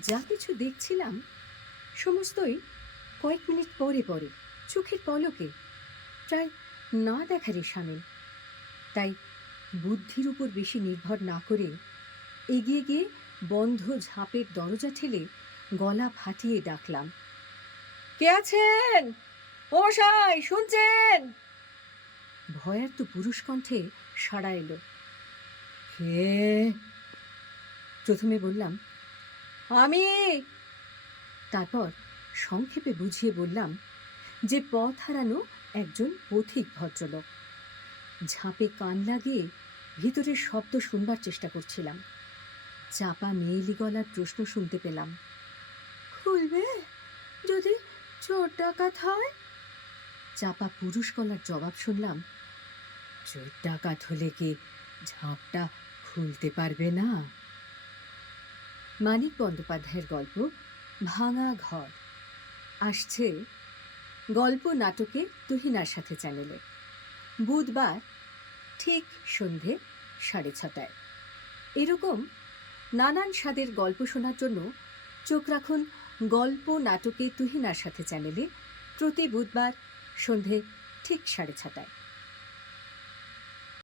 যা কিছু দেখছিলাম, সমস্তই কয়েক মিনিট পরে পরে চোখের পলকে প্রায় না দেখারই সামিল। তাই বুদ্ধির উপর বেশি নির্ভর না করে এগিয়ে গিয়ে বন্ধ ঝাঁপের দরজা ঠেলে গলা ফাটিয়ে ডাকলাম, কে আছেন? মশাই, শুনছেন? ভয়ার্ত পুরুষ কণ্ঠে সাড়া এলো। হে প্রথমে বললাম আমি তারপর সংক্ষেপে বুঝিয়ে বললাম যে পথ হারানো একজন পথিক ভদ্রলোক। ঝাঁপে কান লাগিয়ে ভিতরের শব্দ শুনবার চেষ্টা করছিলাম। চাপা মেয়েলি গলার প্রশ্ন শুনতে পেলাম। খুলবে? যদি চোর ডাকাত হয়? চাপা পুরুষ গলার জবাব শুনলাম, চোর ডাকাত হলে কি ঝাঁপটা খুলতে পারবে না? মানিক বন্দ্যোপাধ্যায়ের গল্প, ভাঙা ঘর। আসছে গল্প নাটকে তুহিনার সাথে চ্যানেলে। বুধবার ঠিক সন্ধে সাড়ে ছটায়। এরকম নানান স্বাদের গল্প শোনার জন্য চোখ রাখুন গল্প নাটকে তুহিনার সাথে চ্যানেলে প্রতি বুধবার সন্ধে ঠিক সাড়ে ছটায়।